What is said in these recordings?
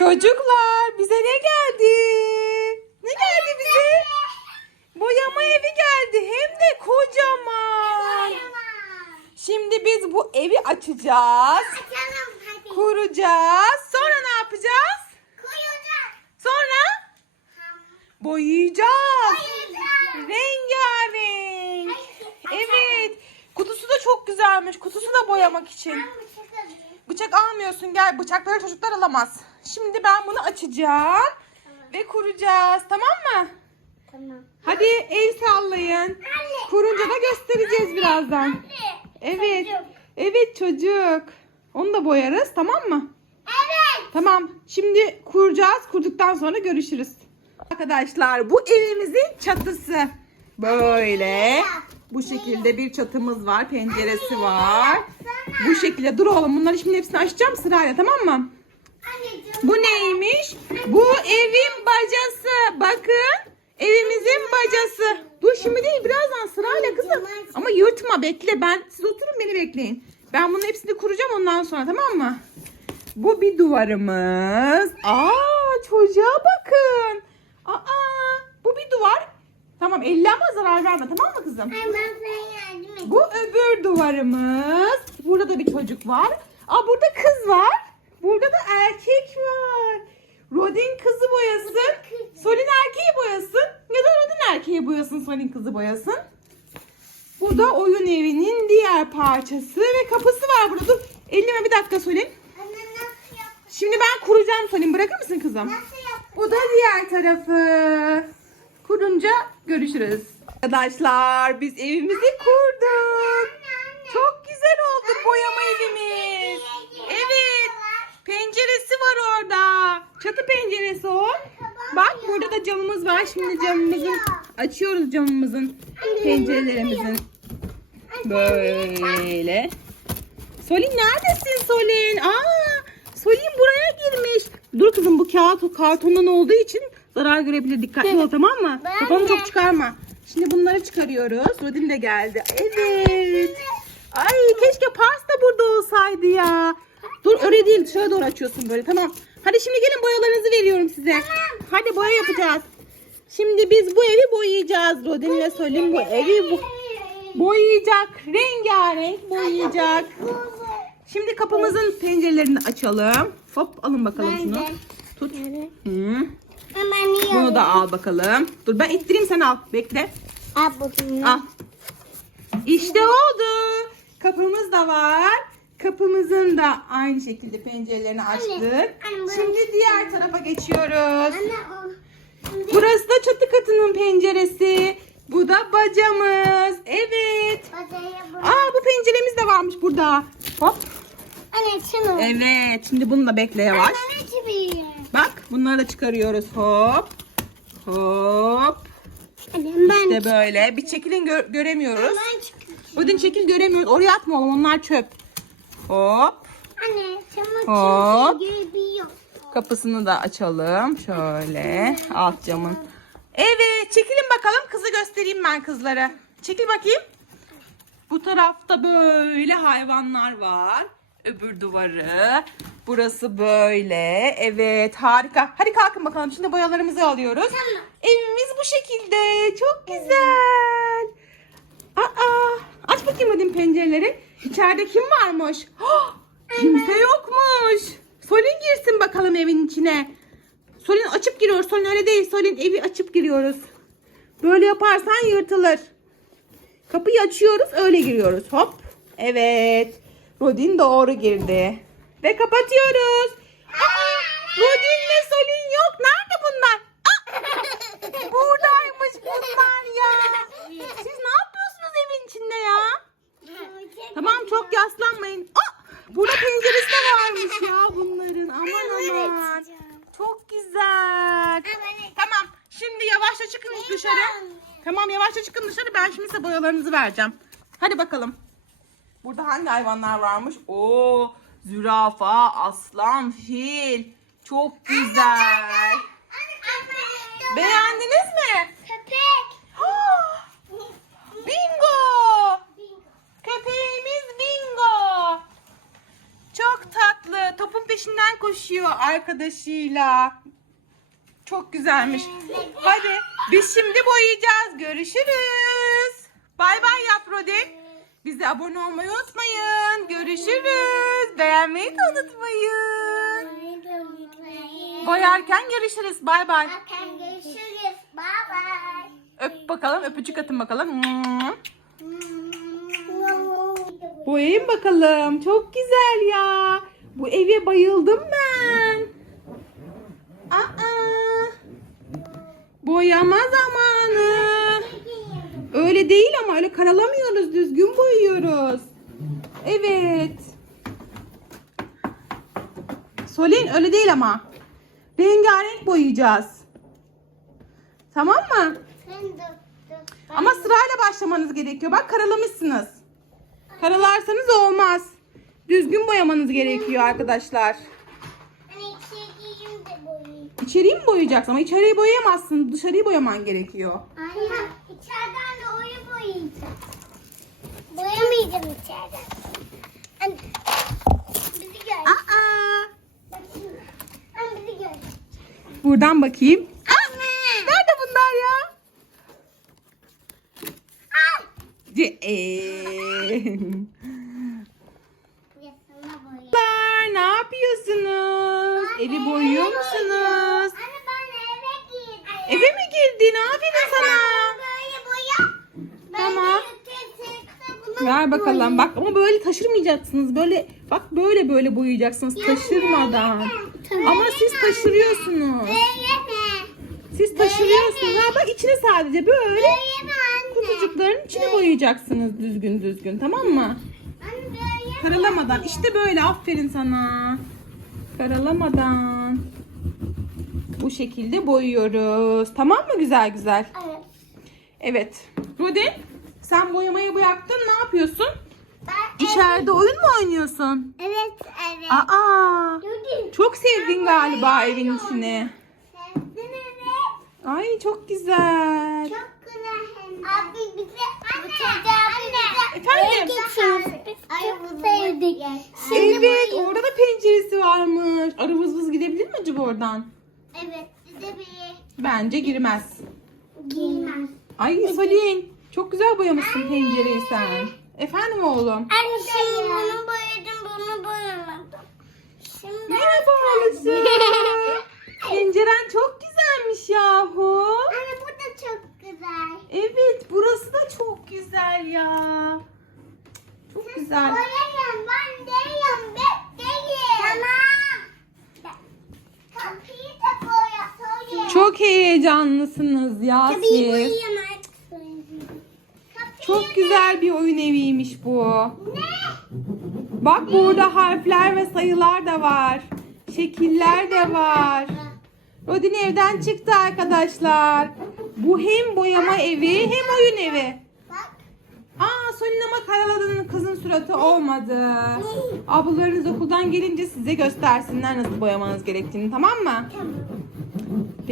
Çocuklar bize ne geldi? Ne geldi bize? Boyama evi geldi hem de kocaman. Şimdi biz bu evi açacağız. Kuracağız. Sonra ne yapacağız? Sonra boyayacağız. Rengarenk. Evet. Kutusu da çok güzelmiş. Kutusu da boyamak için. Bıçak almıyorsun gel. Bıçakları çocuklar alamaz. Şimdi ben bunu açacağım. Ve kuracağız. Tamam mı? Tamam. Hadi el sallayın. Kurunca da göstereceğiz birazdan. Evet. Çocuk. Evet çocuk. Onu da boyarız tamam mı? Evet. Tamam. Şimdi kuracağız. Kurduktan sonra görüşürüz. Arkadaşlar bu evimizin çatısı. Böyle. Bu şekilde bir çatımız var. Penceresi var. Bu şekilde. Dur oğlum bunları şimdi hepsini açacağım sırayla tamam mı? Neymiş? Bu evin bacası. Bakın. Evimizin bacası. Dur şimdi değil birazdan sırayla kızım. Ama yırtma bekle ben. Siz oturun beni bekleyin. Ben bunun hepsini kuracağım ondan sonra tamam mı? Bu bir duvarımız. Aa çocuğa bakın. Aa bu bir duvar. Tamam elle ama zarar verme tamam mı kızım? Bu öbür duvarımız. Burada da bir çocuk var. Aa burada kız var. Burada da erkek var. Rodin kızı boyasın. Solin erkeği boyasın. Ya da Rodin erkeği boyasın. Solin kızı boyasın. Bu da oyun evinin diğer parçası ve kapısı var burada. Dur. Elime bir dakika Solin. Şimdi ben kuracağım Solin. Bırakır mısın kızım? Bu da diğer tarafı. Kurunca görüşürüz. Arkadaşlar biz evimizi kurduk. Çok güzel oldu boyama evimiz. Evet. Penceresi var orada. Çatı penceresi o. Bak burada da camımız var. Şimdi camımızın açıyoruz camımızın pencerelerimizin. Böyle. Solin neredesin Solin? Aa, Solin buraya girmiş. Dur kızım bu kağıt kartondan olduğu için zarar görebilir. Dikkatli ol tamam mı? Kafanı çok çıkarma. Şimdi bunları çıkarıyoruz. Rodin de geldi. Evet. Ay keşke Pars da burada olsaydı ya. Dur öyle değil. Şöyle doğru açıyorsun böyle tamam. Hadi şimdi gelin boyalarınızı veriyorum size. Hadi boya yapacağız. Şimdi biz bu evi boyayacağız. Rodin ve Solin bu evi bu boyayacak. Rengarenk boyayacak. Şimdi kapımızın pencerelerini açalım. Hop alın bakalım şunu. Tut. Hı. Bunu da al bakalım. Dur ben ittireyim sen al. Bekle. Al. İşte oldu. Kapımız da var. Kapımızın da aynı şekilde pencerelerini açtık. anne, Şimdi diğer tarafa geçiyoruz. Anne o. Şimdi Burası da çatı katının penceresi. Bu da bacamız. Evet. Aa bu penceremiz de varmış burada. Hop. Anne şunu. Evet. Şimdi bunu da bekle yavaş. Anne gibi. Bak bunları da çıkarıyoruz. Hop. Hop. Anne ben. İşte böyle. Bir çekilin gö- göremiyoruz. Ben. Odin çekil göremiyoruz. Oraya atma oğlum onlar çöp. Hop. Anne Hop. çizgi gibi yok. Kapısını da açalım. Şöyle alt camın. Evet çekilin bakalım. Kızı göstereyim ben kızlara. Çekil bakayım. Bu tarafta böyle hayvanlar var. Öbür duvarı. Burası böyle. Evet harika. Hadi kalkın bakalım. Şimdi boyalarımızı alıyoruz. Tamam. Evimiz bu şekilde. Çok güzel. Aa, aç bakayım hadi pencereleri. İçeride kim varmış? Hah, kimse yokmuş. Solin girsin bakalım evin içine. Solin açıp giriyor. Solin öyle değil. Solin evi açıp giriyoruz. Böyle yaparsan yırtılır. Kapıyı açıyoruz öyle giriyoruz. Hop. Evet. Rodin doğru girdi. Ve kapatıyoruz. Aa, Rodin ve Solin yok. Nerede bunlar? Aa, buradaymış bunlar ya. Siz ne yapıyorsunuz evin içinde ya? Tamam çok yaslanmayın. Aa, burada penceresi de varmış ya bunların. Aman aman. Çok güzel. Tamam. Şimdi yavaşça çıkın dışarı. Tamam yavaşça çıkın dışarı. Ben şimdi size boyalarınızı vereceğim. Hadi bakalım. Burada hangi hayvanlar varmış? Oo, zürafa, aslan, fil. Çok güzel. Beğendiniz mi? Köpek. Bingo! Köpeğimiz Bingo. Çok tatlı. Top topun peşinden koşuyor arkadaşıyla. Çok güzelmiş. Hadi biz şimdi boyayacağız. Görüşürüz. Bay bay yap Rodi. Bize abone olmayı unutmayın. Görüşürüz. Beğenmeyi de unutmayın. Boyarken görüşürüz. Bay bay. Bakın görüşürüz. Bye bye. Öp bakalım. Öpücük atın bakalım. Boyayın bakalım. Çok güzel ya. Bu eve bayıldım ben. Aa. Boyama zamanı. Öyle değil ama öyle karalamıyoruz. Düzgün boyuyoruz. Evet. Solin öyle değil ama. Rengarenk boyayacağız. Tamam mı? Ama sırayla başlamanız gerekiyor. Bak karalamışsınız. Karalarsanız olmaz. Düzgün boyamanız gerekiyor arkadaşlar. Hani içeriğim de boyayayım. İçeriği mi boyayacaksın? Ama içeriği boyayamazsın. Dışarıyı boyaman gerekiyor. Aynen. İçeriden de oyu boyayacağım. Boyamayacağım içeriden. Anne. Bizi gör. Aa! Bakayım. Anne bizi gör. Buradan bakayım. Anne. Nerede bunlar ya? Al. Ce- Eee. Ya sana boyayayım. Bunlar, ne yapıyorsunuz? Evi boyuyor musunuz? Anne ben eve girdim. Eve mi girdin? Aferin sana. Böyle boya. Ben Tamam. Ver bakalım. Bak ama böyle taşırmayacaksınız. Böyle bak böyle böyle boyayacaksınız taşırmadan. Ama siz taşırıyorsunuz. Siz taşırıyorsunuz. Ha bak içine sadece böyle kutucukların içini boyayacaksınız düzgün düzgün tamam mı? Karalamadan. İşte böyle aferin sana. Karalamadan. Bu şekilde boyuyoruz. Tamam mı güzel güzel? Evet. Evet. Rudi sen boyamayı bıraktın ne yapıyorsun? Ben İçeride oyun mu oynuyorsun? Evet, evet. Aa, Gördün. çok sevdin galiba evin içini. Sevdin evet. Ay çok güzel. Çok güzel. Abi bize anne. Anne. Efendim? Ay bu sevdik. Evet orada da penceresi varmış. Arı vız vız gidebilir mi acaba oradan? Evet. Bir Bence girmez. giymez. Ay Salin çok güzel boyamışsın pencereyi sen. Efendim oğlum? Anne şimdi bunu boyadım, bunu boyamadım. Şimdi Merhaba Alışım. Penceren çok güzelmiş yahu. Anne bu da çok güzel. Evet burası da çok güzel ya. Çok güzel. Boyayın ben değilim bekleyin. Tamam. Kapıyı da boya soyun. Çok heyecanlısınız ya siz. artık Çok güzel bir oyun eviymiş bu. Ne? Bak burada harfler ve sayılar da var. Şekiller de var. Rodin evden çıktı arkadaşlar. Bu hem boyama evi hem oyun evi. Aa Solin ama karaladığın kızın suratı olmadı. Ablalarınız okuldan gelince size göstersinler nasıl boyamanız gerektiğini tamam mı? Tamam.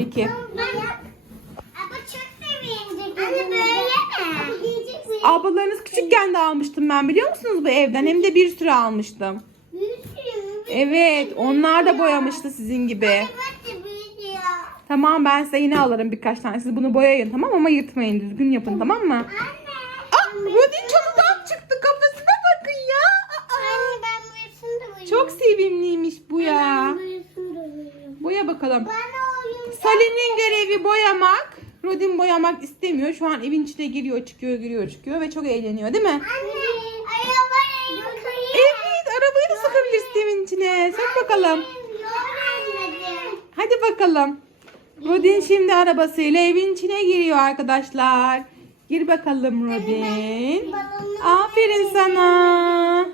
Peki. Ama çok sevindim. Anne böyle mi? Ablalarınız küçükken de almıştım ben biliyor musunuz bu evden? Hem de bir sürü almıştım. Büyütüyor mu? Evet onlar da boyamıştı sizin gibi. Tamam ben size yine alırım birkaç tane. Siz bunu boyayın tamam ama yırtmayın düzgün yapın tamam mı? Anne. Aa Rodin çatıdan çıktı kafasına bakın ya. Aa, Anne ben boyasını da boyuyorum. Çok sevimliymiş bu ya. Ben boyuyorum. Boya bakalım. Ben oyun. Salin'in görevi boyamak. Rodin boyamak istemiyor. Şu an evin içine giriyor çıkıyor giriyor çıkıyor ve çok eğleniyor değil mi? Anne. Arabayı yıkayayım. Evet arabayı da sokabilirsin evin içine. Sok bakalım. Hadi bakalım. Rodin şimdi arabasıyla evin içine giriyor arkadaşlar. Gir bakalım Rodin. Aferin sana.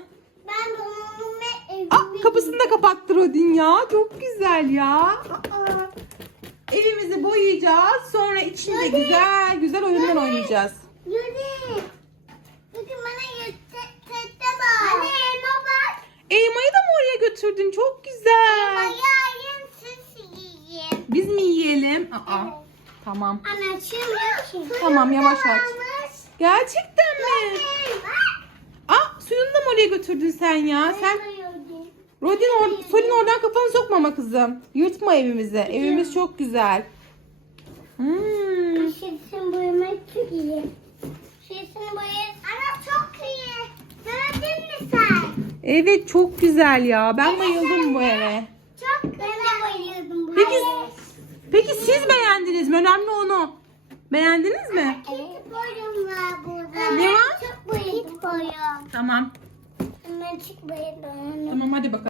Ben evimi Aa, kapısını da kapattı Rodin ya. Çok güzel ya. Aa. Evimizi boyayacağız. Sonra içinde güzel güzel oyunlar oynayacağız. Yürü. Bakın bana tette bak. Anne elma bak. Elmayı da mı oraya götürdün? Çok güzel. Elmayı ayın siz yiyin. Biz mi yiyelim? Aa. Tamam. Anne şimdi. Tamam, yavaş aç. Gerçekten mi? Bak. Aa suyunu da mı oraya götürdün sen ya? Sen. Rodin or Solin oradan kafanı sokma ama kızım. Yırtma evimizi. Evimiz çok güzel. Hmm. Şişsin boyamak çok iyi. Şişsin boyamak. Ana çok iyi. Gördün mü sen? Evet çok güzel ya. Ben bayıldım bu eve. Çok güzel. Ben de bayıldım bu Peki, eve. peki siz beğendiniz mi? Önemli onu. Beğendiniz mi? Kit boyum var burada. Ne var? Çok boyum. Kit boyum. Tamam. Ben çok boyum. Tamam hadi bakalım.